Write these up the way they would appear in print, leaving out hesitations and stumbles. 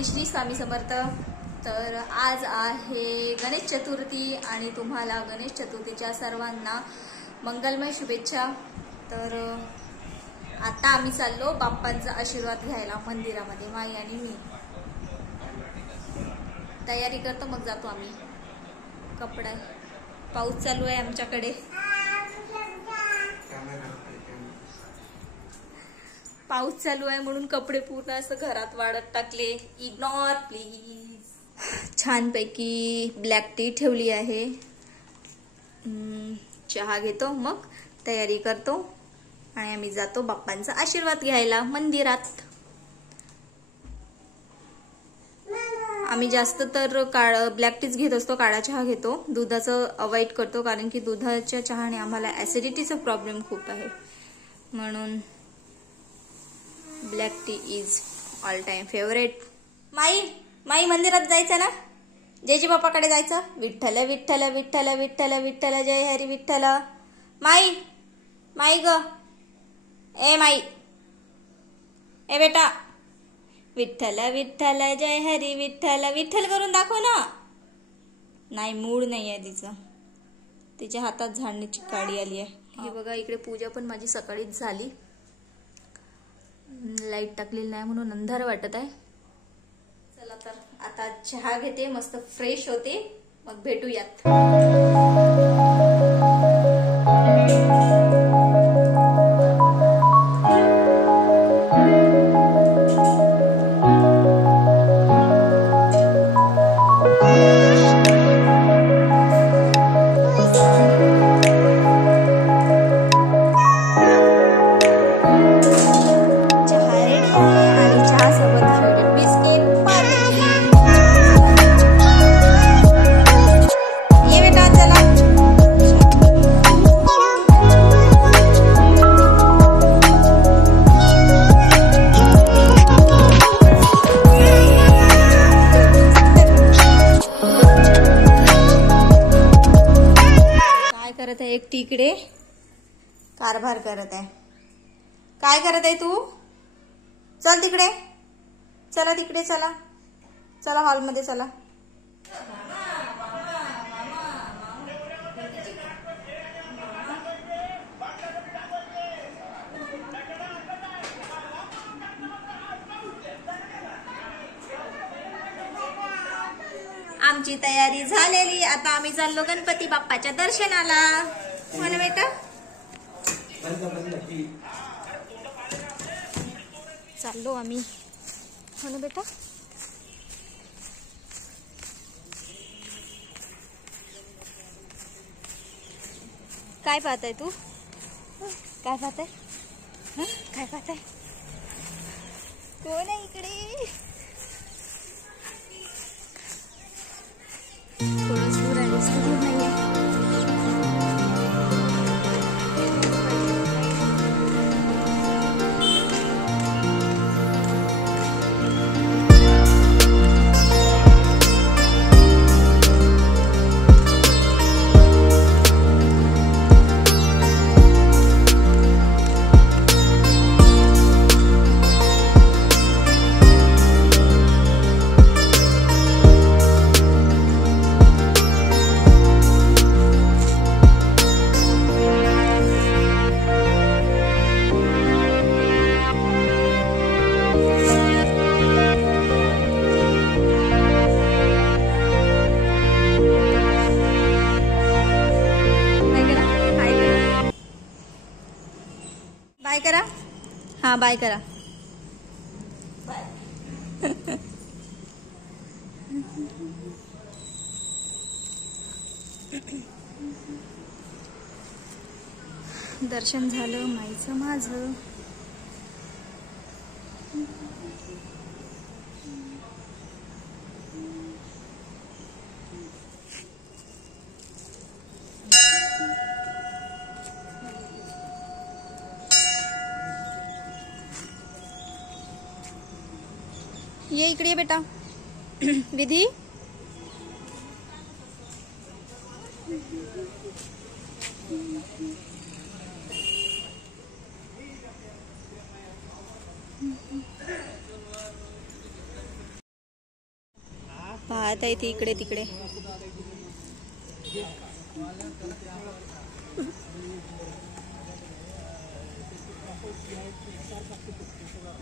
श्री श्री स्वामी समर्थ. तर आज आहे गणेश चतुर्थी आणि तुम्हाला गणेश चतुर्थीच्या सर्वांना मंगलमय शुभेच्छा. तर आता आम्ही चाललो बाप्पांचा आशीर्वाद घ्यायला मंदिरामध्ये. माई आणि मी तयारी करतो, मग जातो आम्ही. कपडा पाऊस चालू आहे आमच्याकडे. पाऊस चालू आहे म्हणून कपडे पूर्ण असं घरात वाळत टाकले. Ignore please. छानपैकी ब्लॅक टी ठेवली आहे. चहा घेतो, मग तयारी करतो आणि आम्ही जातो बाप्पांचा आशीर्वाद घ्यायला मंदिरात. आम्ही जास्त तर ब्लॅक टीच घेत असतो, काळा चहा घेतो. दुधाचं अवॉइड करतो कारण की दुधाच्या चहाने आम्हाला ऍसिडिटीचा प्रॉब्लेम खूप आहे. म्हणून black tea is all time favourite. माई मंदिरात जायचं ना, जयजी बाप्पाकडे जायचं. विठ्ठल विठ्ठल विठ्ठल विठ्ठल विठ्ठल जय हरी विठ्ठल. माई ग, ए माई, ए बेटा, विठ्ठल विठ्ठल जय हरी विठ्ठल. विठ्ठल करून दाखव ना. नाही, मूड नाही आहे तिचं. तिच्या हातात झाडण्याची काडी आली आहे. हे बघा, इकडे पूजा पण माझी सकाळीच झाली. लाईट टाकलेली नाही म्हणून अंधार वाटत आहे. चला तर आता चहा घेते, मस्त फ्रेश होते, मग भेटूयात. एक तिकडे कारभार करत आहे. काय करत आहे तू? चल तिकडे, चला तिकडे, चला चला हॉलमध्ये चला. आमची तयारी झालेली. आता आम्ही चाललो गणपती बाप्पाच्या दर्शनाला. हो ना बेटा? चाललो आम्ही. हो ना बेटा? काय पाहताय तू? काय पाहताय? काय पाहताय? कोण आहे इकडे? थोडंच दूर आहे, जास्त दूर नाहीये. बाय करा. हाँ, बाय करा. दर्शन झालं माईचं माझं. ये इकडे बेटा. विधी, पाहता येते इकडे तिकडे.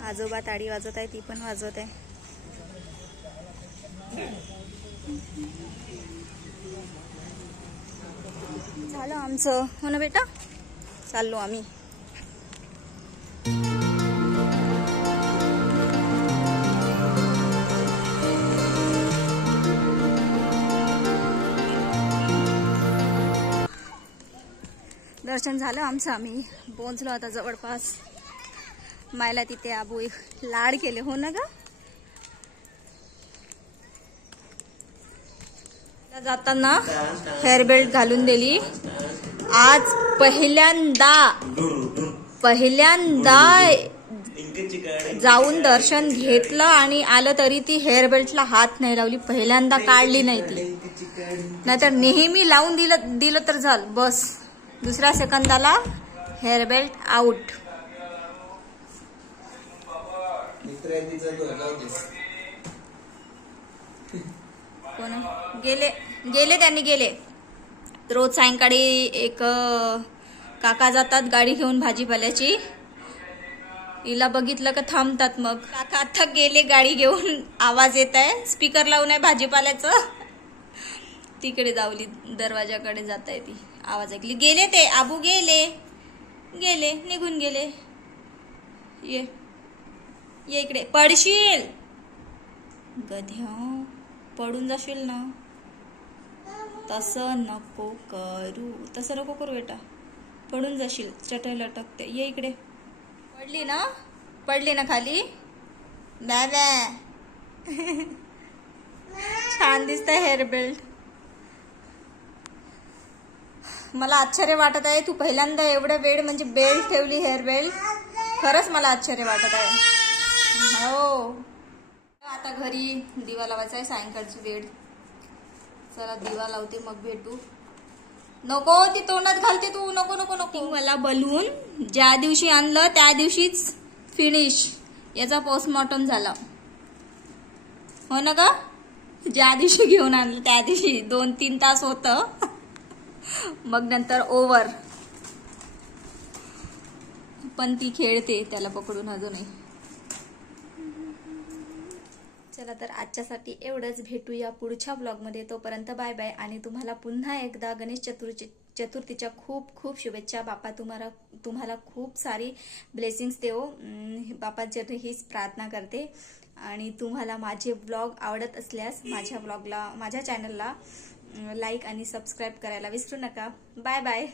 आजोबा ताडी वाजवत आहे, ती पण वाजवत आहे. झालं आमचं, हो ना बेटा. चाललो आम्ही. दर्शन झालं आमचं, आम्ही पोहोचलो आता जवळपास. मायला तिथे आबू लाड केले, हो ना ग. जाताना हेअर बेल्ट घालून दिली. आज पहिल्यांदा जाऊन दर्शन घेतलं आणि आलं तरी ती हेअर बेल्टला हात नाही लावली. पहिल्यांदा काढली नाही ती, नाहीतर नेहमी लावून दिलं तर झालं बस. दुसऱ्या सेकंदाला हेअर बेल्ट आउट. कोण गेले त्यांनी गेले. रोज सायंकाळी एक काका जातात गाडी घेऊन भाजीपाल्याची. हिला बघितलं का थांबतात. मग काका आता गेले गाडी घेऊन. आवाज येत आहे, स्पीकर लावून आहे भाजीपाल्याचं. तिकडे जावली, दरवाजाकडे जात आहे ती. आवाज ऐकली, गेले ते आबू. गेले निघून गेले. ये इकडे. पडशील गध्या, पडून जाशील ना. तसं नको करू बेटा, पडून जाशील. चटई लटकते. ये इकडे. पडली ना खाली. बॅ छान दिसतंय हेअर बेल्ट. मला आश्चर्य वाटत आहे, तू पहिल्यांदा एवढं वेळ म्हणजे बेल्ट ठेवली, हेअर बेल्ट. खरंच मला आश्चर्य वाटत आहे. हो, आता घरी दिवा लावायचा आहे. सायंकाळची वेळ. चला दिवा लावते, मग भेटू. नको, ती तोंडात घालते तू. नको. मला बलून ज्या दिवशी आणलं त्या दिवशीच फिनिश. याचा पोस्टमॉर्टम झाला, हो ना ग. ज्या दिवशी घेऊन आणलं त्या दिवशी 2-3 तास होतं. मग नंतर ओव्हर. पण ती खेळते त्याला पकडून अजूनही. चला तर आजच्यासाठी एवढंच. भेटूया पुढच्या ब्लॉगमध्ये. तोपर्यंत बाय बाय. आणि तुम्हाला पुन्हा एकदा गणेश चतुर्थीच्या खूप खूप शुभेच्छा. बापा तुम्हाला खूप सारी ब्लेसिंग्स देवो. बापाची हीच प्रार्थना करते. आणि तुम्हाला माझे ब्लॉग आवडत असल्यास माझ्या चॅनलला लाईक आणि सबस्क्राईब करायला विसरू नका. Bye bye.